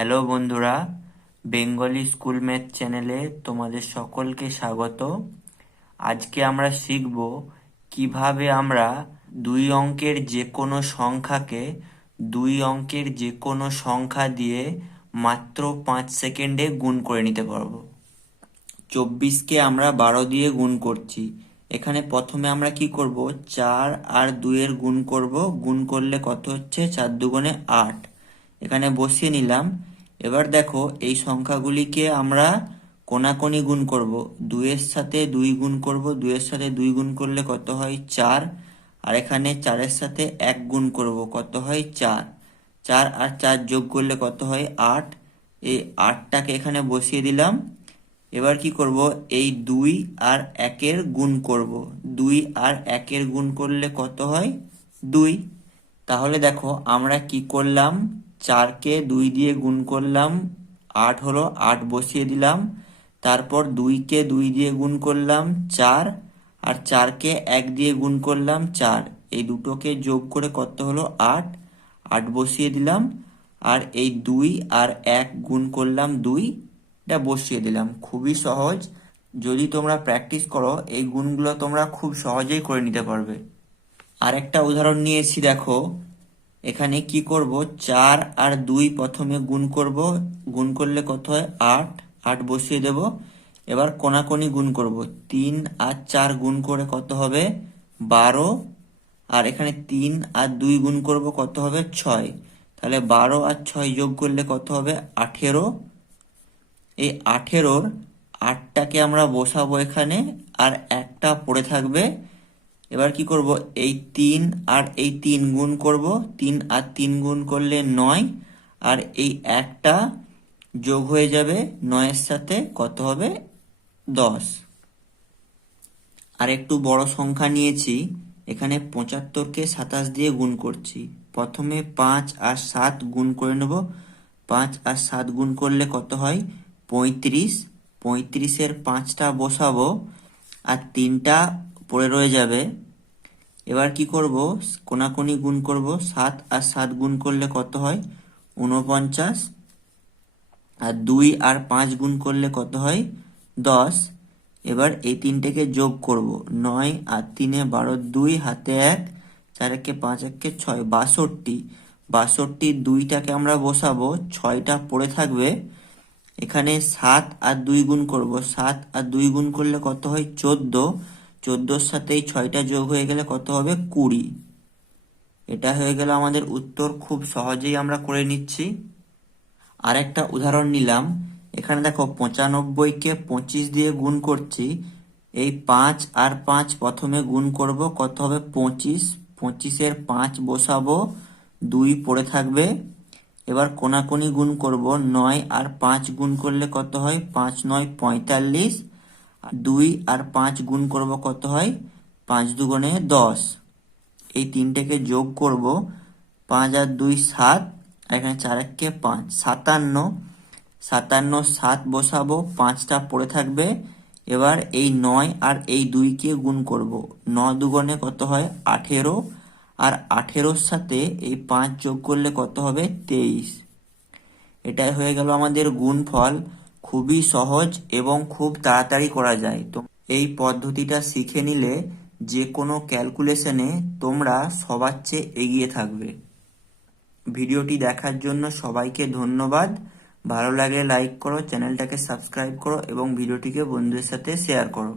Hello বন্ধুরা, Bengali school math চ্যানেলে তোমাদের সকলকে স্বাগত। আজকে আমরা শিখব কিভাবে আমরা দুই অঙ্কের যে কোনো সংখ্যা দিয়ে মাত্র 5 সেকেন্ডে গুণ করে নিতে পারবো। 24কে আমরা 12 দিয়ে গুণ করছি। এখানে প্রথমে আমরা কি করব, 4 আর 2 এর গুণ করব। গুণ করলে কত হচ্ছে? 4 দুগুণে 8। এখানে বসিয়ে নিলাম। এবার দেখো, এই সংখ্যাগুলিকে আমরা কোনাকুনি গুণ করব। 2 এর সাথে 2 গুণ করব। 2 এর সাথে 2 গুণ করলে কত হয়? 4। আর এখানে 4 এর সাথে 1 গুণ করব, কত হয়? 4। 4 আর 4 যোগ করলে কত হয়? 8। এই 8টাকে এখানে বসিয়ে দিলাম। এবার কি করব, এই 2 আর 1 এর গুণ করব। 2 আর 1 এর গুণ করলে কত হয়? 2। তাহলে দেখো, আমরা কি করলাম, 4কে 2 দিয়ে গুণ করলাম, 8 হলো, 8 বসিয়ে দিলাম। তারপর 2কে 2 দিয়ে গুণ করলাম, 4। আর 4কে 1 দিয়ে গুণ করলাম, 4। এই দুটোকে যোগ করে কত হলো? 8। 8 বসিয়ে দিলাম। আর এই 2 আর 1 গুণ করলাম, 2। এটা বসিয়ে দিলাম। খুবই সহজ। যদি তোমরা প্র্যাকটিস করো, এই গুণগুলো তোমরা খুব সহজেই করে নিতে পারবে। আর একটা উদাহরণ নিয়েছি, দেখো। এখানে কি করব, 4 আর 2 প্রথমে গুণ করব। গুণ করলে কত হয়? 8। 8 বসিয়ে দেব। এবার কোনাকুনি গুণ করব। 3 আর 4 গুণ করে কত হবে? 12। আর এখানে 3 আর 2 গুণ করব, কত হবে? 6। তাহলে 12 আর 6 যোগ করলে কত হবে? 18। এই 18-র 8টাকে আমরা বসাবো এখানে, আর একটা পড়ে থাকবে। এবার কি করব, এই 3 আর এই 3 গুণ করব। 3 আর 3 গুণ করলে 9। আর এই একটা যোগ হয়ে যাবে 9-এর সাথে, কত হবে? 10। আর একটু বড় সংখ্যা নিয়েছি। এখানে 75কে 27 দিয়ে গুণ করছি। প্রথমে 5 আর 7 গুণ করে নেব। 5 আর 7 গুণ করলে কত হয়? 35। 35-এর 5টা বসাবো, আর 3টা পড়ে রয়ে যাবে। এবার কি করব, কোনাকুনি গুণ করব। 7 আর 7 গুণ করলে কত হয়? 49। আর 2 আর 5 গুণ করলে কত হয়? 10। এবার এই তিনটেকে যোগ করব। 9 আর 3-এ 12, 2 হাতে 1, 4 একে 5, 1কে 6, 62। 62 2টাকে আমরা বসাবো, 6টা পড়ে থাকবে। এখানে 7 আর 2 গুণ করব। 7 আর 2 গুণ করলে কত হয়? 14। 14-র সাথে এই 6টা যোগ হয়ে গেলে কত হবে? 20। এটা হয়ে গেল আমাদের উত্তর। খুব সহজেই আমরা করে নিচ্ছি। আর একটা উদাহরণ নিলাম। এখানে দেখো, 95কে 25 দিয়ে গুণ করছি। এই 5 আর 5 প্রথমে গুণ করব, কত হবে? 25। 25-এর 5 বসাবো, 2 পড়ে থাকবে। এবার কোনাকুনি গুণ করব। 9 আর 5 গুণ করলে কত হয়? 5 9 45। 2 আর 5 গুণ করব, কত হয়? 5 দুগুণে 10। এই তিনটেকে যোগ করব। 5 আর 2 7। আর এখানে 4 1কে 5, 57। 57 7 বসাবো, 5টা পড়ে থাকবে। এবার এই 9 আর এই 2কে গুণ করব। 9 দুগুণে কত হয়? 18। আর 18-র সাথে এই 5 যোগ করলে কত হবে? 23। এটাই হয়ে গেল আমাদের গুণফল। খুবই সহজ এবং খুব তাড়াতাড়ি করা যায়। তো এই পদ্ধতিটা শিখে নিলে যে কোনো ক্যালকুলেশনে তোমরা সবার চেয়ে এগিয়ে থাকবে। ভিডিওটি দেখার জন্য সবাইকে ধন্যবাদ। ভালো লাগলে লাইক করো, চ্যানেলটাকে সাবস্ক্রাইব করো এবং ভিডিওটিকে বন্ধুদের সাথে শেয়ার করো।